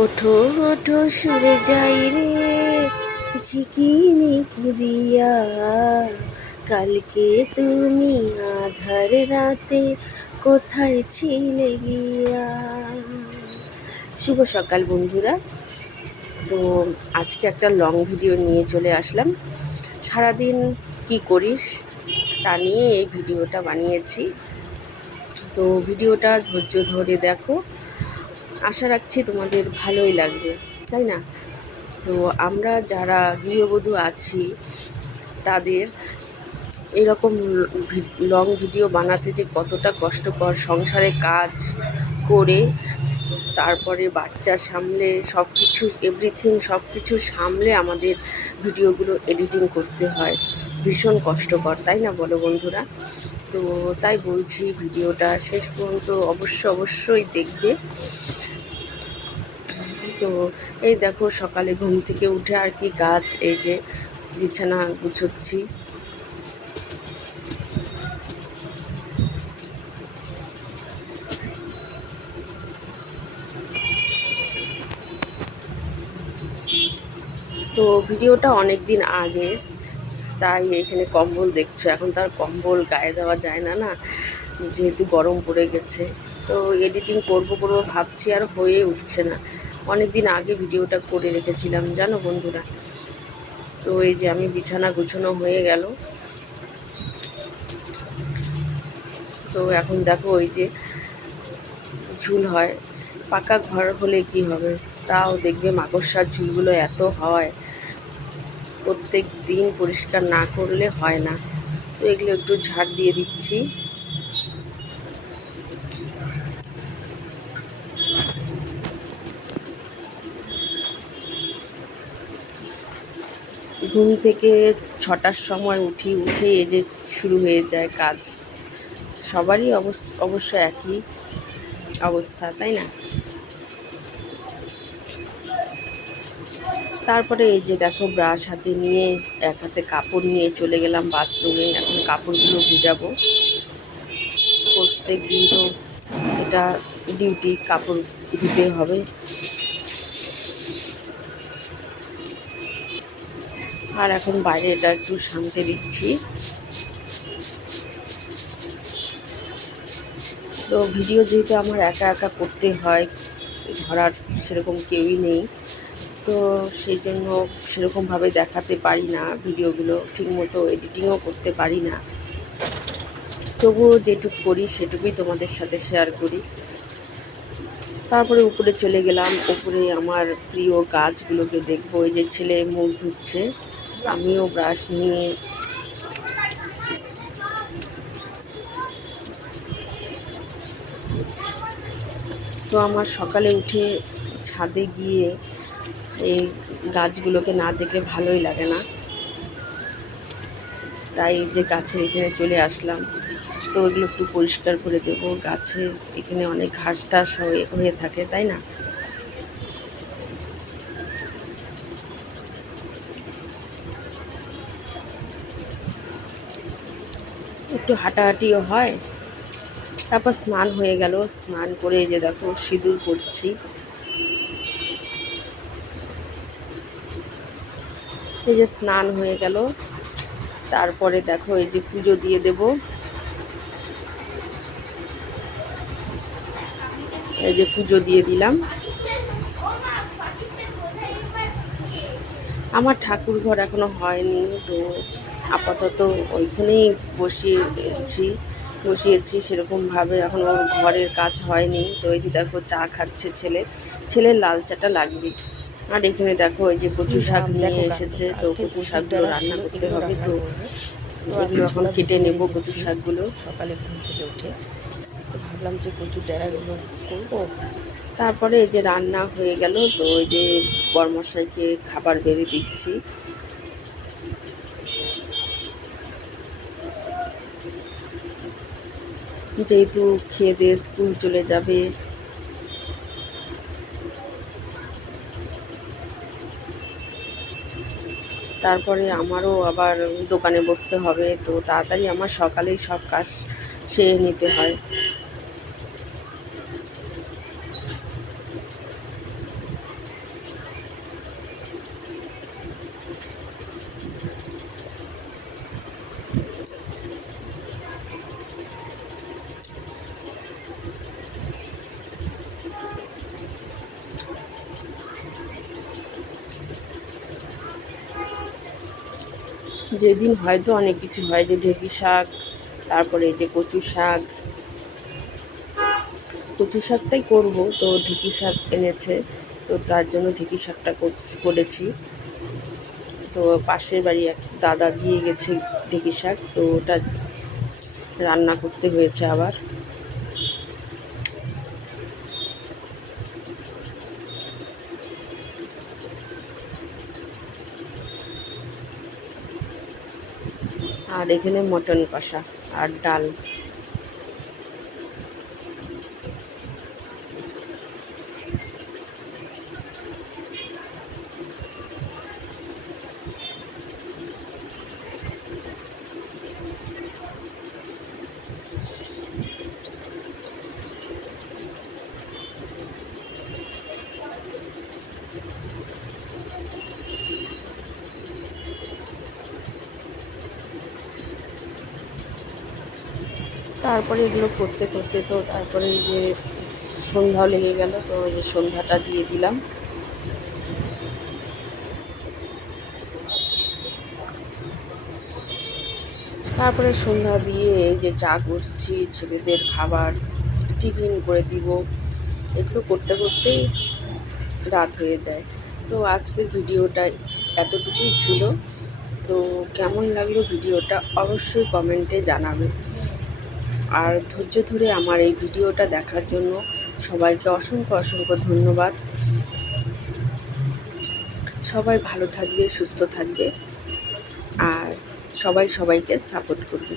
ওঠো ওঠো সরে যাই রে ঝিকিমিকি দিয়া, কালকে তুমি আধার রাতে কোথায় ছিলে গিয়া। শুভ সকাল বন্ধুরা। তো আজকে একটা লং ভিডিও নিয়ে চলে আসলাম। সারাদিন কি করিস তা নিয়ে এই ভিডিওটা বানিয়েছি। তো ভিডিওটা ধৈর্য ধরে দেখো, আশা রাখছি তোমাদের ভালোই লাগবে, তাই না? তো আমরা যারা গৃহবধূ আছি তাদের এরকম লং ভিডিও বানাতে যে কতটা কষ্টকর, সংসারে কাজ করে তারপরে বাচ্চা সামলে সব কিছু এভরিথিং সব কিছু সামলে আমাদের ভিডিওগুলো এডিটিং করতে হয়, ভীষণ কষ্টকর, তাই না বলো বন্ধুরা? তো তাই বলছি, ভিডিওটা শেষ পর্যন্ত অবশ্যই দেখবে। তো এই দেখো, সকালে ঘুম থেকে উঠে আর কি কাজ, এই যে বিছানা গুছোচ্ছি। তো ভিডিওটা অনেক দিন আগে, তাই এখানে কম্বল দেখছো। এখন তার কম্বল গায়ে দেওয়া যায় না, যেহেতু গরম পড়ে গেছে। তো এডিটিং করবো ভাবছি, আর হয়ে উঠছে না। অনেক দিন আগে ভিডিওটা করে রেখেছিলাম জানো বন্ধুরা। তো এই যে আমি বিছানা গুছানো হয়ে গেল। তো এখন দেখো, ওই যে ঝুল হয়, পাকা ঘর হলে কি হবে, তাও দেখবে মাকড়সার ঝুলগুলো এত হয়, প্রত্যেক দিন পরিষ্কার না করলে হয় না। তো এগুলো একটু ঝাড় দিয়ে দিচ্ছি। ঘুম থেকে 6টার সময় উঠে এই যে শুরু হয়ে যায় কাজ। সবারই অবশ্য একই অবস্থা, তাই না? তারপরে এই যে দেখো, ব্রাশ হাতে নিয়ে এক হাতে কাপড় নিয়ে চলে গেলাম বাথরুমে। এখন কাপড়গুলো ভিজাবো। প্রত্যেক দিন তো এটা ডিউটি, কাপড় ধুতে হবে। আর এখন বাইরে এটা একটু শান্তি দিচ্ছি। তো ভিডিও যেহেতু আমার একা একা করতে হয়, ধরার সেরকম কেউই নেই, তো সেই জন্য সেরকমভাবে দেখাতে পারি না, ভিডিওগুলো ঠিকমতো এডিটিংও করতে পারি না। তবুও যেটুকু করি সেটুকুই তোমাদের সাথে শেয়ার করি। তারপরে উপরে চলে গেলাম। উপরে আমার প্রিয় গাছগুলোকে দেখবো। এই যে ছেলে মুখ ধুচ্ছে, আমিও ব্রাশ নিয়ে তো আমার সকালে উঠে ছাদে গিয়ে এই গাছগুলোকে না দেখলে ভালোই লাগে না, তাই যে গাছের এখানে চলে আসলাম। তো এগুলো একটু পরিষ্কার করে দেবো। গাছের এখানে অনেক ঘাস টাস হয়ে থাকে, তাই না? একটু হাঁটাহাঁটিও হয়। তারপর স্নান হয়ে গেল। স্নান করে এই যে দেখো সিঁদুর পরছি। এই যে স্নান হয়ে গেল, তারপরে দেখো এই যে পুজো দিয়ে দেব। এই যে পুজো দিয়ে দিলাম। আমার ঠাকুর ঘর এখনো হয়নি, তো আপাতত ওইখানেই বসিয়েছি সেরকমভাবে। এখন ওর ঘরের কাজ হয়নি। তো এই যে দেখো চা খাচ্ছে ছেলের লাল চাটা লাগবে। আর এখানে দেখো এই যে কচু শাক নিয়ে এসেছে, তো কচু শাকগুলো রান্না করতে হবে। তো এগুলো এখন কেটে নেব, কচু শাকগুলো। সকালে ঘুম থেকে উঠে তো ভাবলাম যে কচু ডেরাগুলো করবো। তারপরে এই যে রান্না হয়ে গেল। তো এই যে বরমশাইকে খাবার বেড়ে দিচ্ছি। যেহেতু খেয়ে দিয়ে স্কুল চলে যাবে। তারপরে আমারও আবার দোকানে বসতে হবে, তো তাড়াতাড়ি আমার সকালেই সব কাজ সেরে নিতে হয়। যেদিন হয়তো অনেক কিছু হয়, যে ঢেঁকি শাক, তারপরে এই যে কচু শাকটাই করব। তো ঢেঁকি শাক এনেছে, তো তার জন্য ঢেঁকি শাকটা করেছি। তো পাশের বাড়ি এক দাদা দিয়ে গেছে ঢেঁকি শাক, তো ওটা রান্না করতে হয়েছে আবার। আর এখানে মটন কষা আর ডাল। তারপরে এগুলো করতে করতে তো তারপরে এই যে সন্ধ্যাও লেগে গেল, তো এই যে সন্ধ্যাটা দিয়ে দিলাম। তারপরে সন্ধ্যা দিয়ে এই যে চা করছি, ছেলেদের খাবার টিফিন করে দিব, এগুলো করতে করতেই রাত হয়ে যায়। তো আজকের ভিডিওটা এতটুকুই ছিল। তো কেমন লাগলো ভিডিওটা অবশ্যই কমেন্টে জানাবে। আর ধৈর্য ধরে আমার এই ভিডিওটা দেখার জন্য সবাইকে অসংখ্য অসংখ্য ধন্যবাদ। সবাই ভালো থাকবে, সুস্থ থাকবে, আর সবাই সবাইকে সাপোর্ট করবে।